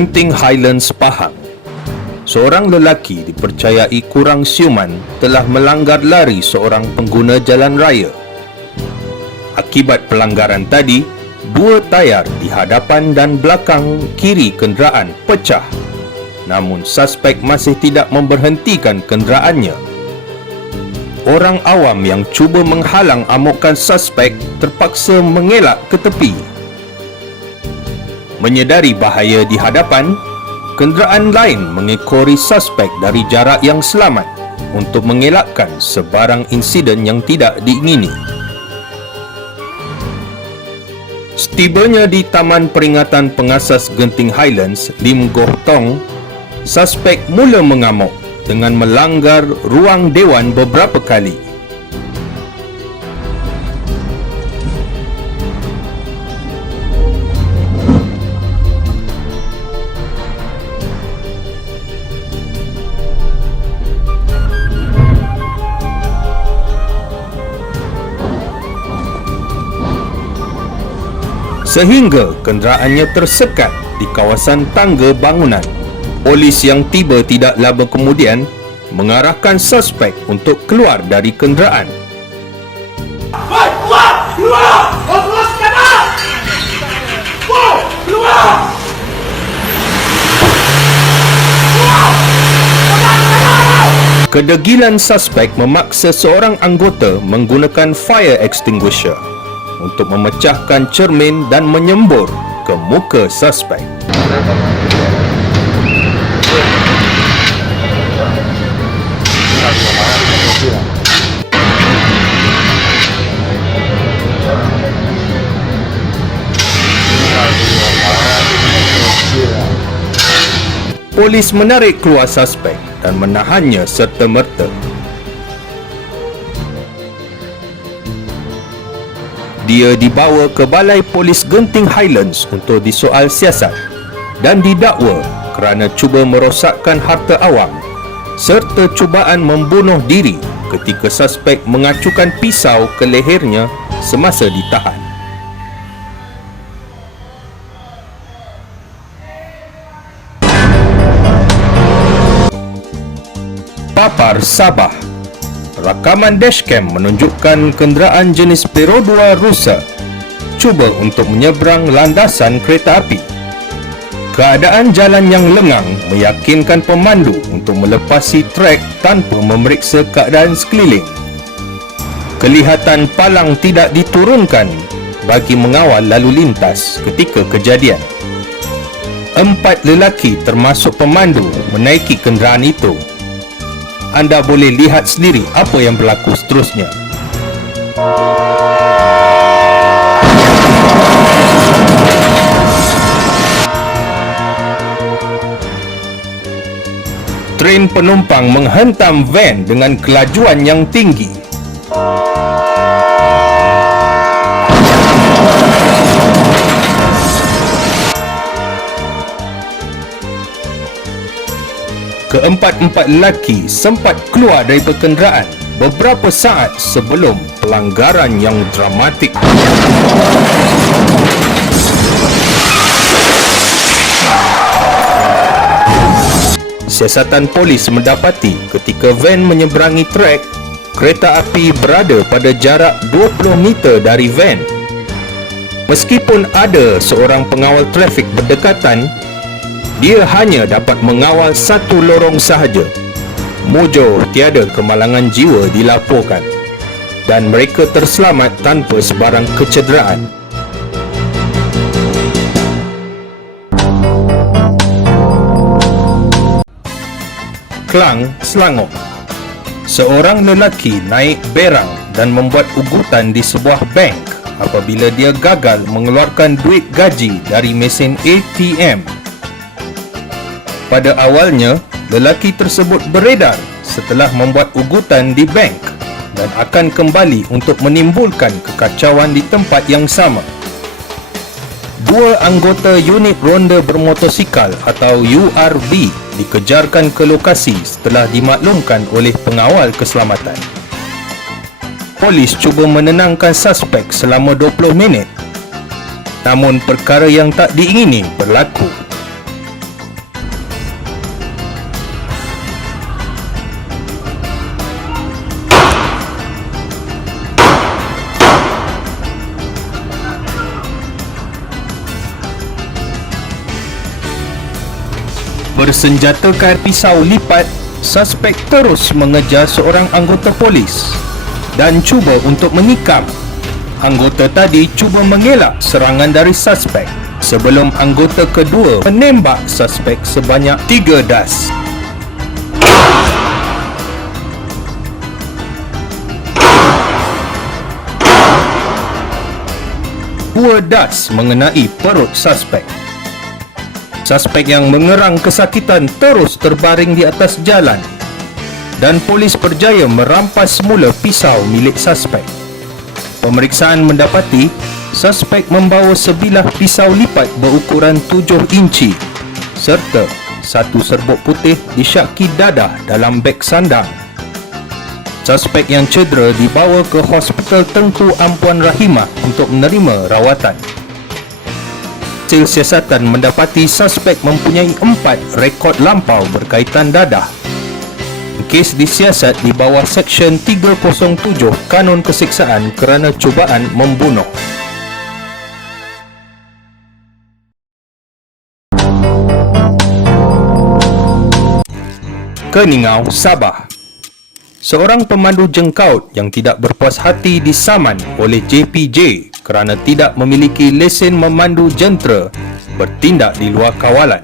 Genting Highlands, Pahang. Seorang lelaki dipercayai kurang siuman telah melanggar lari seorang pengguna jalan raya. Akibat pelanggaran tadi, dua tayar di hadapan dan belakang kiri kenderaan pecah. Namun suspek masih tidak memberhentikan kenderaannya. Orang awam yang cuba menghalang amukan suspek terpaksa mengelak ke tepi. Menyedari bahaya di hadapan, kenderaan lain mengekori suspek dari jarak yang selamat untuk mengelakkan sebarang insiden yang tidak diingini. Setibanya di Taman Peringatan Pengasas Genting Highlands, Lim Goh Tong, suspek mula mengamuk dengan melanggar ruang dewan beberapa kali. Sehingga kenderaannya tersekat di kawasan tangga bangunan. Polis yang tiba tidak lama kemudian mengarahkan suspek untuk keluar dari kenderaan. Kedegilan suspek memaksa seorang anggota menggunakan fire extinguisher untuk memecahkan cermin dan menyembur ke muka suspek. Polis menarik keluar suspek dan menahannya serta-merta. Dia dibawa ke Balai Polis Genting Highlands untuk disoal siasat dan didakwa kerana cuba merosakkan harta awam serta cubaan membunuh diri ketika suspek mengacukan pisau ke lehernya semasa ditahan. Papar Sabah. Rakaman dashcam menunjukkan kenderaan jenis Pero 2 Rusa cuba untuk menyeberang landasan kereta api. Keadaan jalan yang lengang meyakinkan pemandu untuk melepasi trek tanpa memeriksa keadaan sekeliling. Kelihatan palang tidak diturunkan bagi mengawal lalu lintas ketika kejadian. 4 lelaki termasuk pemandu menaiki kenderaan itu. Anda boleh lihat sendiri apa yang berlaku seterusnya. Tren penumpang menghentam van dengan kelajuan yang tinggi. Keempat-empat lelaki sempat keluar dari kenderaan beberapa saat sebelum pelanggaran yang dramatik. Siasatan polis mendapati ketika van menyeberangi trek, kereta api berada pada jarak 20 meter dari van. Meskipun ada seorang pengawal trafik berdekatan, dia hanya dapat mengawal satu lorong sahaja. Mujur tiada kemalangan jiwa dilaporkan dan mereka terselamat tanpa sebarang kecederaan. Klang, Selangor. Seorang lelaki naik berang dan membuat ugutan di sebuah bank apabila dia gagal mengeluarkan duit gaji dari mesin ATM. Pada awalnya, lelaki tersebut beredar setelah membuat ugutan di bank dan akan kembali untuk menimbulkan kekacauan di tempat yang sama. Dua anggota unit ronda bermotosikal atau URB dikejarkan ke lokasi setelah dimaklumkan oleh pengawal keselamatan. Polis cuba menenangkan suspek selama 20 minit. Namun perkara yang tak diingini berlaku. Bersenjatakan pisau lipat, suspek terus mengejar seorang anggota polis dan cuba untuk menikam. Anggota tadi cuba mengelak serangan dari suspek sebelum anggota kedua menembak suspek sebanyak 3 das. Dua das mengenai perut suspek. Suspek yang mengerang kesakitan terus terbaring di atas jalan dan polis berjaya merampas semula pisau milik suspek. Pemeriksaan mendapati suspek membawa sebilah pisau lipat berukuran 7 inci serta satu serbuk putih disyaki dadah dalam beg sandang. Suspek yang cedera dibawa ke Hospital Tengku Ampuan Rahimah untuk menerima rawatan. Hasil siasatan mendapati suspek mempunyai 4 rekod lampau berkaitan dadah. Kes disiasat di bawah Seksyen 307 Kanun Keseksaan kerana cubaan membunuh. Keningau, Sabah. Seorang pemandu jengkaut yang tidak berpuas hati disaman oleh JPJ kerana tidak memiliki lesen memandu jentera bertindak di luar kawalan.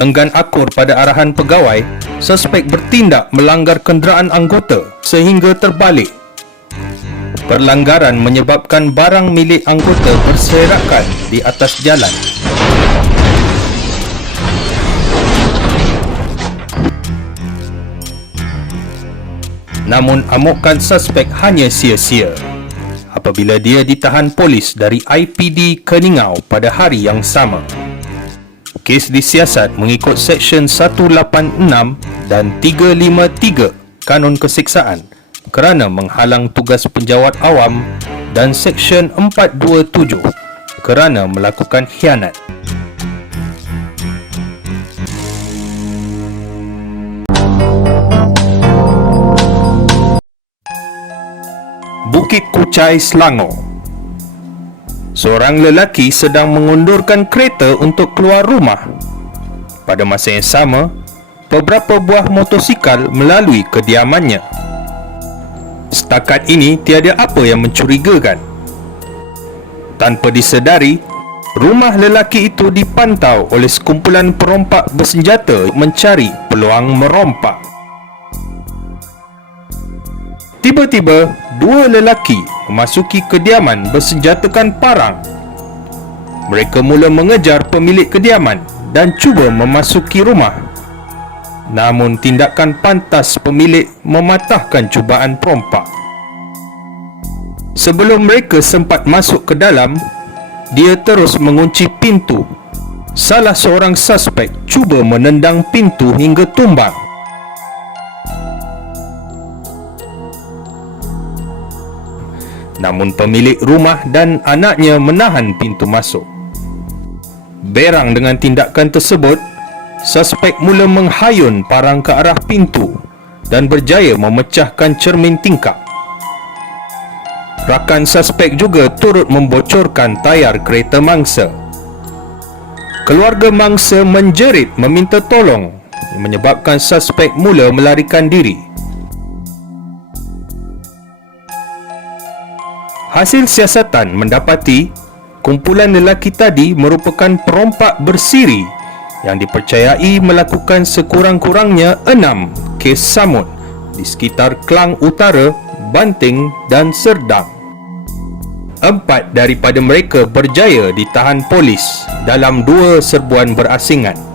Enggan akur pada arahan pegawai, suspek bertindak melanggar kenderaan anggota sehingga terbalik. Perlanggaran menyebabkan barang milik anggota berserakan di atas jalan. Namun amukan suspek hanya sia-sia apabila dia ditahan polis dari IPD Keningau pada hari yang sama. Kes disiasat mengikut Seksyen 186 dan 353 Kanun Keseksaan kerana menghalang tugas penjawat awam dan Seksyen 427 kerana melakukan khianat. Bukit Kuchai, Selangor. Seorang lelaki sedang mengundurkan kereta untuk keluar rumah. Pada masa yang sama, beberapa buah motosikal melalui kediamannya. Setakat ini tiada apa yang mencurigakan. Tanpa disedari, rumah lelaki itu dipantau oleh sekumpulan perompak bersenjata mencari peluang merompak. Tiba-tiba, dua lelaki memasuki kediaman bersenjatakan parang. Mereka mula mengejar pemilik kediaman dan cuba memasuki rumah. Namun tindakan pantas pemilik mematahkan cubaan perompak. Sebelum mereka sempat masuk ke dalam, dia terus mengunci pintu. Salah seorang suspek cuba menendang pintu hingga tumbang. Namun pemilik rumah dan anaknya menahan pintu masuk. Berang dengan tindakan tersebut, suspek mula menghayun parang ke arah pintu dan berjaya memecahkan cermin tingkap. Rakan suspek juga turut membocorkan tayar kereta mangsa. Keluarga mangsa menjerit meminta tolong, yang menyebabkan suspek mula melarikan diri. Hasil siasatan mendapati kumpulan lelaki tadi merupakan perompak bersiri yang dipercayai melakukan sekurang-kurangnya 6 kes samut di sekitar Klang Utara, Banting dan Serdang. 4 daripada mereka berjaya ditahan polis dalam 2 serbuan berasingan.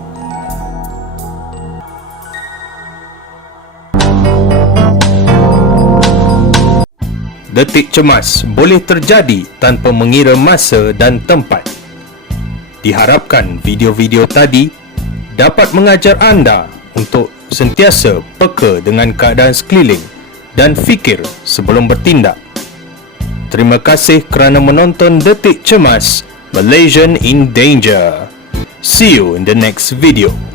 Detik cemas boleh terjadi tanpa mengira masa dan tempat. Diharapkan video-video tadi dapat mengajar anda untuk sentiasa peka dengan keadaan sekeliling dan fikir sebelum bertindak. Terima kasih kerana menonton Detik Cemas, Malaysian in Danger. See you in the next video.